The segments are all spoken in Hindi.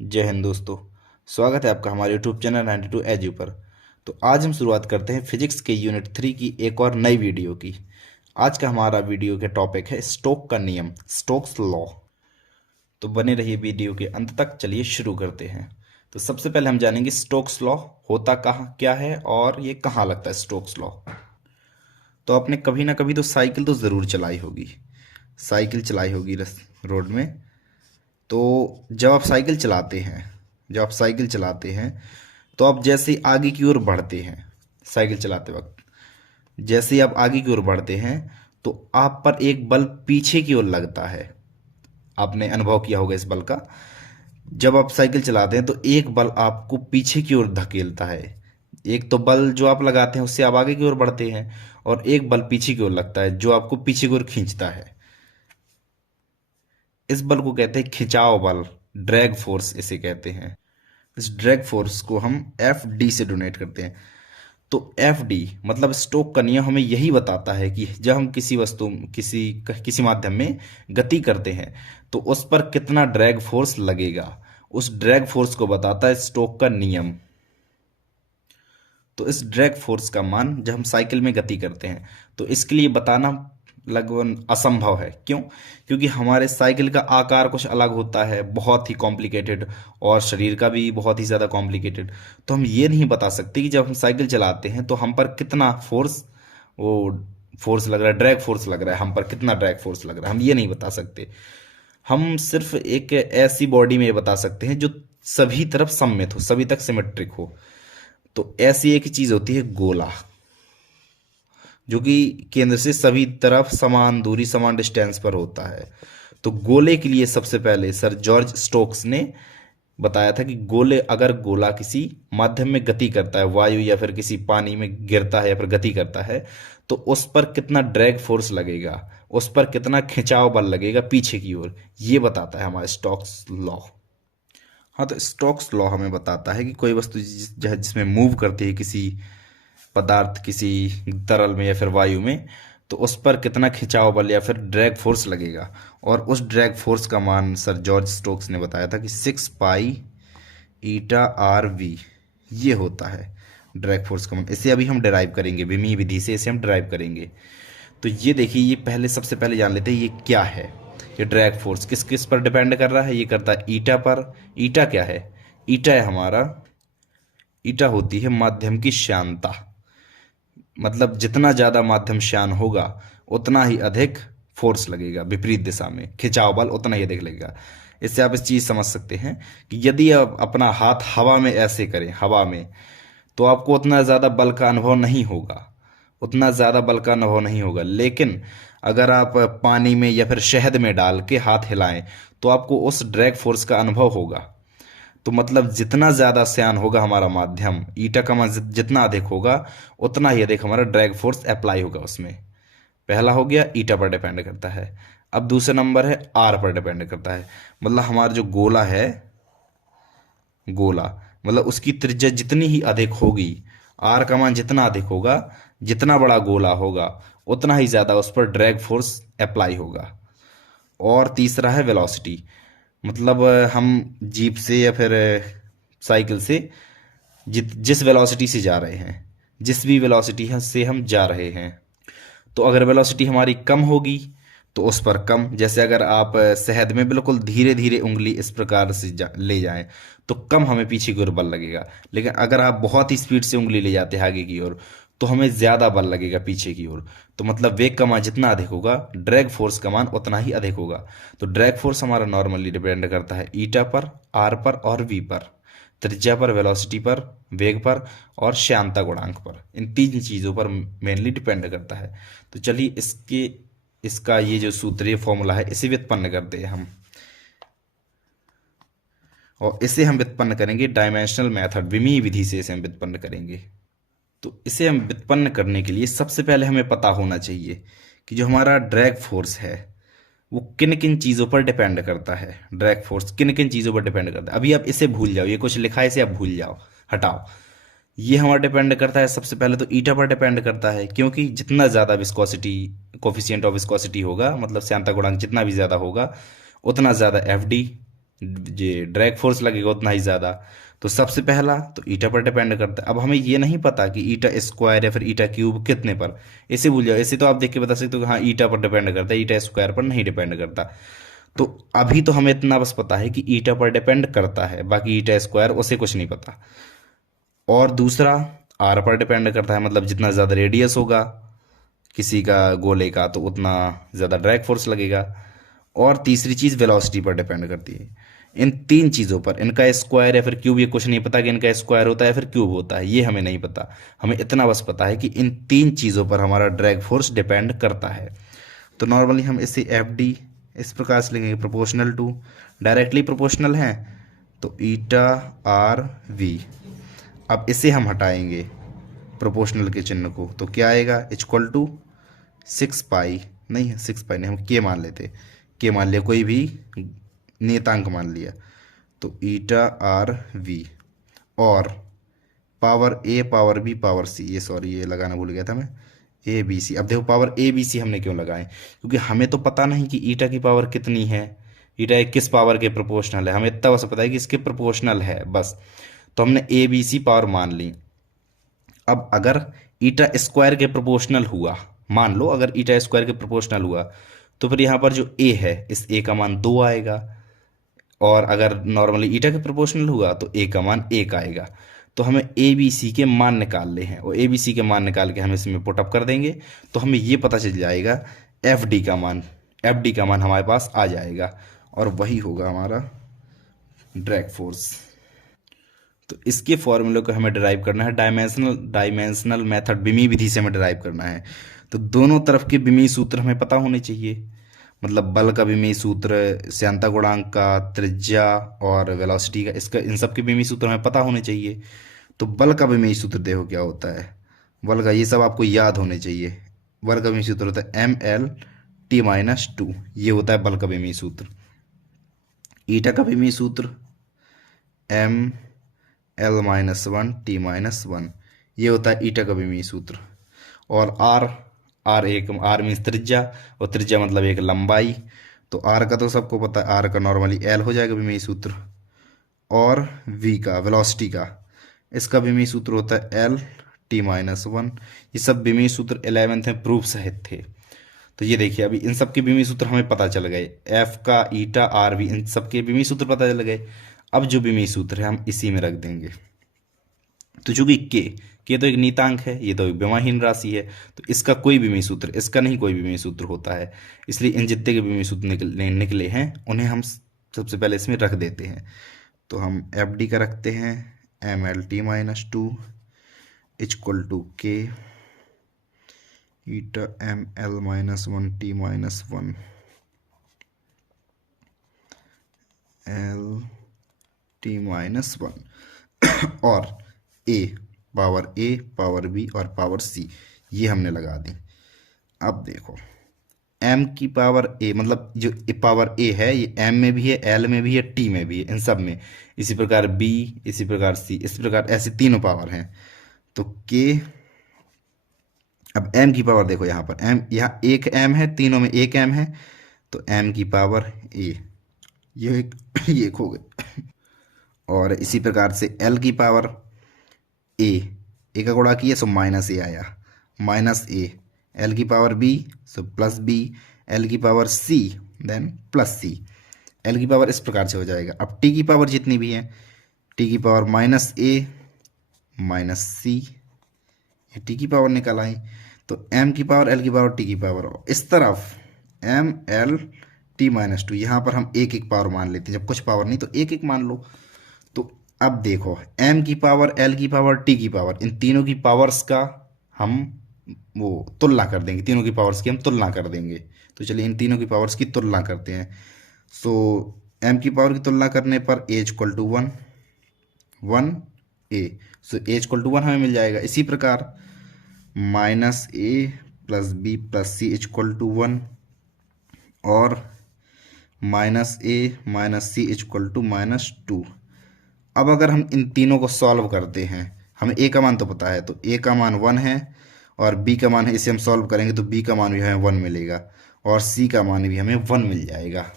जय हिंद दोस्तों। स्वागत है आपका हमारे YouTube चैनल 92 एजू पर। तो आज हम शुरुआत करते हैं फिजिक्स के यूनिट 3 की एक और नई वीडियो की। आज का हमारा वीडियो का टॉपिक है स्टोक का नियम, स्टोक्स लॉ। तो बने रहिए वीडियो के अंत तक। चलिए शुरू करते हैं। तो सबसे पहले हम जानेंगे स्टोक्स लॉ होता कहाँ क्या है और ये कहाँ लगता है स्टोक्स लॉ। तो आपने कभी ना कभी तो साइकिल तो ज़रूर चलाई होगी, साइकिल चलाई होगी रोड में। तो जब आप साइकिल चलाते हैं तो आप जैसे ही आगे की ओर बढ़ते हैं, साइकिल चलाते वक्त जैसे ही आप आगे की ओर बढ़ते हैं तो आप पर एक बल पीछे की ओर लगता है। आपने अनुभव किया होगा इस बल का। जब आप साइकिल चलाते हैं तो एक बल आपको पीछे की ओर धकेलता है। एक तो बल जो आप लगाते हैं उससे आप आगे की ओर बढ़ते हैं, और एक बल पीछे की ओर लगता है जो आपको पीछे की ओर खींचता है। इस बल को कहते हैं खिंचाव बल, ड्रैग फोर्स इसे कहते हैं। इस ड्रैग फोर्स को हम एफ डी से डोनेट करते हैं। तो एफ डी मतलब स्टोक का नियम हमें यही बताता है कि जब हम किसी वस्तु किसी माध्यम में गति करते हैं तो उस पर कितना ड्रैग फोर्स लगेगा। उस ड्रैग फोर्स को बताता है स्टोक का नियम। तो इस ड्रैग फोर्स का मान जब हम साइकिल में गति करते हैं तो इसके लिए बताना लगभग असंभव है। क्यों? क्योंकि हमारे साइकिल का आकार कुछ अलग होता है, बहुत ही कॉम्प्लिकेटेड, और शरीर का भी बहुत ही ज़्यादा कॉम्प्लिकेटेड। तो हम ये नहीं बता सकते कि जब हम साइकिल चलाते हैं तो हम पर कितना फोर्स लग रहा है, ड्रैग फोर्स लग रहा है, हम पर कितना ड्रैग फोर्स लग रहा है, हम ये नहीं बता सकते। हम सिर्फ एक ऐसी बॉडी में ये बता सकते हैं जो सभी तरफ सममित हो, सभी तक सिमेट्रिक हो। तो ऐसी एक चीज होती है गोला, जो कि केंद्र से सभी तरफ समान दूरी, समान डिस्टेंस पर होता है। तो गोले के लिए सबसे पहले सर जॉर्ज स्टोक्स ने बताया था कि अगर गोला किसी माध्यम में गति करता है, वायु या फिर किसी पानी में गिरता है या फिर गति करता है, तो उस पर कितना ड्रैग फोर्स लगेगा, उस पर कितना खिंचाव बल लगेगा पीछे की ओर, ये बताता है हमारा स्टोक्स लॉ। हाँ, तो स्टोक्स लॉ हमें बताता है कि कोई वस्तु जिसमें मूव करती है, किसी पदार्थ किसी तरल में या फिर वायु में, तो उस पर कितना खिंचाव बल या फिर ड्रैग फोर्स लगेगा। और उस ड्रैग फोर्स का मान सर जॉर्ज स्टोक्स ने बताया था कि 6 पाई ईटा आर वी, ये होता है ड्रैग फोर्स का मान। इसे अभी हम डिराइव करेंगे, विमीय विधि से इसे हम डिराइव करेंगे। तो ये देखिए, ये सबसे पहले जान लेते हैं ये क्या है। ये ड्रैग फोर्स किस किस पर डिपेंड कर रहा है? ये करता है ईटा पर। ईटा क्या है? ईटा है हमारा, ईटा होती है माध्यम की श्यानता। मतलब जितना ज़्यादा माध्यम श्यान होगा उतना ही अधिक फोर्स लगेगा, विपरीत दिशा में खिंचाव बल उतना ही अधिक लगेगा। इससे आप इस चीज़ समझ सकते हैं कि यदि आप अपना हाथ हवा में ऐसे करें, हवा में, तो आपको उतना ज़्यादा बल का अनुभव नहीं होगा, लेकिन अगर आप पानी में या फिर शहद में डाल के हाथ हिलाएं तो आपको उस ड्रैग फोर्स का अनुभव होगा। तो मतलब जितना ज़्यादा श्यान होगा हमारा माध्यम, ईटा का मान जितना अधिक होगा उतना ही अधिक हमारा ड्रैग फोर्स अप्लाई होगा उसमें। पहला हो गया, ईटा पर डिपेंड करता है। अब दूसरा नंबर है आर पर डिपेंड करता है। मतलब हमारा जो गोला है, गोला मतलब उसकी त्रिज्या जितनी ही अधिक होगी, आर का मान जितना अधिक होगा, जितना बड़ा गोला होगा उतना ही ज़्यादा उस पर ड्रैग फोर्स अप्लाई होगा। और तीसरा है वेलोसिटी। मतलब हम जीप से या फिर साइकिल से जिस वेलोसिटी से जा रहे हैं, जिस भी वेलोसिटी से हम जा रहे हैं, तो अगर वेलोसिटी हमारी कम होगी तो उस पर कम। जैसे अगर आप शहद में बिल्कुल धीरे धीरे उंगली इस प्रकार से ले जाएं तो कम हमें पीछे की ओर बल लगेगा। लेकिन अगर आप बहुत ही स्पीड से उंगली ले जाते हैं आगे की ओर तो हमें ज़्यादा बल लगेगा पीछे की ओर। तो मतलब वेग का मान जितना अधिक होगा, ड्रैग फोर्स का मान उतना ही अधिक होगा। तो ड्रैग फोर्स हमारा नॉर्मली डिपेंड करता है ईटा पर, आर पर और वी पर, त्रिज्या पर, वेलोसिटी पर, वेग पर और श्यानता गुणांक पर। इन तीन चीज़ों पर मेनली डिपेंड करता है। तो चलिए इसका ये जो सूत्रीय फॉर्मूला है इसे व्युत्पन्न करते हैं हम, और इसे हम व्युत्पन्न करेंगे डायमेंशनल मेथड, विमीय विधि से इसे हम व्युत्पन्न करेंगे। तो इसे हम व्युत्पन्न करने के लिए सबसे पहले हमें पता होना चाहिए कि जो हमारा ड्रैग फोर्स है वो किन किन चीज़ों पर डिपेंड करता है। ड्रैग फोर्स किन किन चीज़ों पर डिपेंड करता है। अभी आप इसे भूल जाओ, ये कुछ लिखा है इसे आप भूल जाओ, हटाओ। ये हमारा डिपेंड करता है सबसे पहले तो ईटा पर डिपेंड करता है, क्योंकि जितना ज़्यादा विस्कोसिटी, कोफिशिएंट ऑफ विस्कोसिटी होगा, मतलब श्यानता गुणांक जितना भी ज़्यादा होगा, उतना ज़्यादा एफ डी, ये ड्रैग फोर्स लगेगा उतना ही ज़्यादा। तो सबसे पहला तो ईटा पर डिपेंड करता है। अब हमें ये नहीं पता कि ईटा स्क्वायर या फिर ईटा क्यूब कितने पर, ऐसे भूल जाओ, ऐसे तो आप देख के बता सकते हो कि हाँ ईटा पर डिपेंड करता है, ईटा स्क्वायर पर नहीं डिपेंड करता। तो अभी तो हमें इतना बस पता है कि ईटा पर डिपेंड करता है, बाकी ईटा स्क्वायर उसे कुछ नहीं पता। और दूसरा आर पर डिपेंड करता है, मतलब जितना ज़्यादा रेडियस होगा किसी का गोले का तो उतना ज़्यादा ड्रैग फोर्स लगेगा। और तीसरी चीज़ वेलोसिटी पर डिपेंड करती है। इन तीन चीज़ों पर, इनका स्क्वायर या फिर क्यूब, ये कुछ नहीं पता कि इनका स्क्वायर होता है या फिर क्यूब होता है, ये हमें नहीं पता। हमें इतना बस पता है कि इन तीन चीज़ों पर हमारा ड्रैग फोर्स डिपेंड करता है। तो नॉर्मली हम इसे एफ डी इस प्रकार से लिखेंगे, प्रोपोर्शनल टू, डायरेक्टली प्रोपोर्शनल है तो ईटा आर वी। अब इसे हम हटाएंगे प्रोपोर्शनल के चिन्ह को, तो क्या आएगा, इक्वल टू 6 पाई, नहीं है 6 पाई नहीं, हम के मान लेते, के मान लिया, कोई भी नियतांक मान लिया, तो ईटा आर वी। और पावर ए पावर बी पावर सी, ये सॉरी ये लगाना भूल गया था मैं, ए बी सी। अब देखो पावर ए बी सी हमने क्यों लगाए, क्योंकि हमें तो पता नहीं कि ईटा की पावर कितनी है, ईटा एक किस पावर के प्रोपोर्शनल है, हमें इतना बस पता है कि इसके प्रोपोर्शनल है बस। तो हमने ए बी सी पावर मान ली। अब अगर ईटा स्क्वायर के प्रोपोर्शनल हुआ, मान लो अगर ईटा स्क्वायर के प्रोपोर्शनल हुआ, तो फिर यहाँ पर जो ए है, इस ए का मान 2 आएगा। और अगर नॉर्मली ईटा के प्रोपोर्शनल हुआ तो ए का मान 1 आएगा। तो हमें ए बी सी के मान निकालने हैं, और ए बी सी के मान निकाल के हम इसमें पुटअप कर देंगे, तो हमें ये पता चल जाएगा एफ डी का मान, एफ डी का मान हमारे पास आ जाएगा, और वही होगा हमारा ड्रैग फोर्स। तो इसके फॉर्मूले को हमें डिराइव करना है डायमेंशनल डायमेंशनल मेथड, बिमी विधि से हमें डिराइव करना है। तो दोनों तरफ के बिमी सूत्र हमें पता होने चाहिए, मतलब बल का बिमी सूत्र, श्यानता गुणांक का, त्रिज्या और वेलोसिटी का, इसका इन सब के बिमी सूत्र हमें पता होने चाहिए। तो बल का बिमी सूत्र देखो क्या होता है, बल का ये सब आपको याद होने चाहिए। बल का बिमी सूत्र होता है mL/T-2, ये होता है बल का बिमी सूत्र। ईटा का बिमी सूत्र mL-1T-1, ये होता है ईटा का बिमी सूत्र। और आर, आर मीन्स त्रिज्या, और त्रिज्या मतलब एक लंबाई, तो आर का तो सबको पता है, आर का नॉर्मली एल हो जाएगा विमेय सूत्र। और वी का, वेलोसिटी का, इसका विमेय सूत्र होता है L/T-1। ये सब विमेय सूत्र 11th में प्रूफ सहित थे। तो ये देखिए अभी इन सब के विमेय सूत्र हमें पता चल गए, एफ का, ईटा, आर वी, इन सब के विमेय सूत्र पता चल गए। अब जो विमेय सूत्र है हम इसी में रख देंगे। तो चूंकि के तो एक नीतांक है, ये तो एक विमाहीन राशि है, तो इसका कोई विमेय सूत्र, इसका नहीं कोई विमेय सूत्र होता है, इसलिए इन जितने के विमेय सूत्र निकले हैं उन्हें हम सबसे पहले इसमें रख देते हैं। तो हम एफ डी का रखते हैं mL/T-2 इक्वल टू के ईटा mL-1T-1 L/T-1 और ए पावर बी और पावर सी, ये हमने लगा दी। अब देखो m की पावर a, मतलब जो पावर a है ये m में भी है, l में भी है, t में भी है, इन सब में। इसी प्रकार b, इसी प्रकार c, इस प्रकार ऐसे तीनों पावर हैं। तो k, अब m की पावर देखो, यहाँ पर m, यहाँ एक m है, तीनों में एक m है, तो m की पावर a, ये एक हो गई। और इसी प्रकार से l की पावर ए का गुणा किया सो माइनस ए आया, माइनस ए, एल की पावर b so plus b, l की पावर c then plus c, l की पावर इस प्रकार से हो जाएगा। अब टी की पावर जितनी भी है, टी की पावर माइनस ए माइनस सी, ये टी की पावर निकल आई। तो एम की पावर, एल की पावर, टी की पावर, इस तरफ mL/T-2, यहाँ पर हम एक एक पावर मान लेते हैं, जब कुछ पावर नहीं तो एक एक मान लो। तो अब देखो m की पावर, l की पावर, t की पावर, इन तीनों की पावर्स का हम वो तुलना कर देंगे, तीनों की पावर्स की हम तुलना कर देंगे। तो चलिए इन तीनों की पावर्स की तुलना करते हैं। सो m की पावर की तुलना करने पर a equal to 1 a, so a equal to 1 हमें मिल जाएगा। इसी प्रकार minus a plus b plus c equal to 1, और minus a minus c equal to -2। अब अगर हम इन तीनों को सॉल्व करते हैं, हमें ए का मान तो पता है, तो ए का मान 1 है और बी का मान है, इसे हम सॉल्व करेंगे तो बी का मान भी हमें 1 मिलेगा और सी का मान भी हमें 1 मिल जाएगा।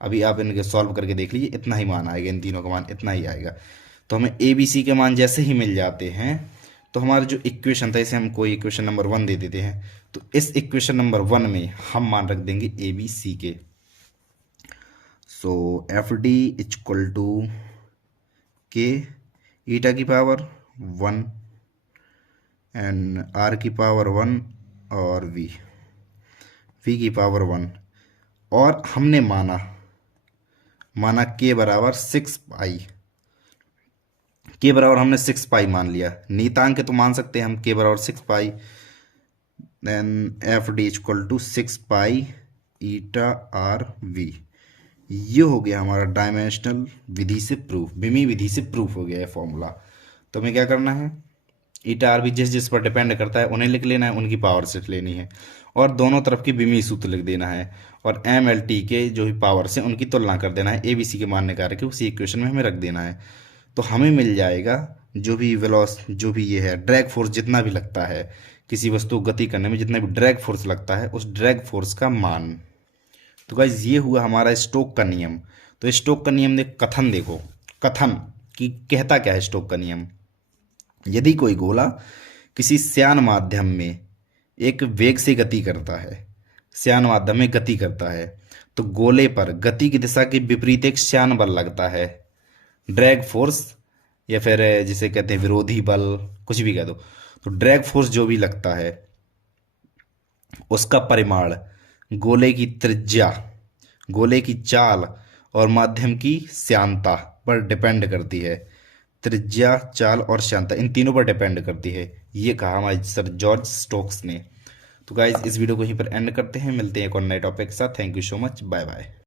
अभी आप इनके सॉल्व करके देख लीजिए, इतना ही मान आएगा, इन तीनों का मान इतना ही आएगा। तो हमें ए बी सी के मान जैसे ही मिल जाते हैं तो हमारा जो इक्वेशन था इसे हम कोई इक्वेशन नंबर 1 दे देते हैं। तो इस इक्वेशन नंबर 1 में हम मान रख देंगे ए बी सी के। सो एफ डी इक्वल टू के ईटा की पावर 1 एंड आर की पावर 1 और वी की पावर 1। और हमने माना के बराबर 6 पाई, के बराबर हमने 6 पाई मान लिया। नीतांक तो मान सकते हैं हम के बराबर 6 pi, then F D equal to 6 pi eta R V. ये हो गया हमारा डायमेंशनल विधि से प्रूफ, बिमी विधि से प्रूफ हो गया है फॉर्मूला। तो हमें क्या करना है, ईटा आर भी जिस जिस पर डिपेंड करता है उन्हें लिख लेना है, उनकी पावर से लेनी है और दोनों तरफ की बिमी सूत्र लिख देना है और एम एल टी के जो भी पावर से उनकी तुलना कर देना है, ए बी सी के मान निकाल के उसी इक्वेशन में हमें रख देना है। तो हमें मिल जाएगा जो भी जो भी ये है ड्रैग फोर्स जितना भी लगता है किसी वस्तु को गति करने में, जितना भी ड्रैग फोर्स लगता है उस ड्रैग फोर्स का मान। तो गाइज ये हुआ हमारा स्टोक का नियम। तो स्टोक का नियम कथन देखो, कथन कि कहता क्या है स्टोक का नियम। यदि कोई गोला किसी श्यान माध्यम में एक वेग से गति करता है, श्यान माध्यम में गति करता है, तो गोले पर गति की दिशा के विपरीत एक श्यान बल लगता है, ड्रैग फोर्स या फिर जिसे कहते हैं विरोधी बल, कुछ भी कह दो। तो ड्रैग फोर्स जो भी लगता है उसका परिमाण गोले की त्रिज्या, गोले की चाल और माध्यम की श्यानता पर डिपेंड करती है। त्रिज्या, चाल और श्यानता इन तीनों पर डिपेंड करती है, ये कहा हमारे सर जॉर्ज स्टोक्स ने। तो गाइज इस वीडियो को यहीं पर एंड करते हैं, मिलते हैं एक और नए टॉपिक के साथ। Thank you so much, bye bye.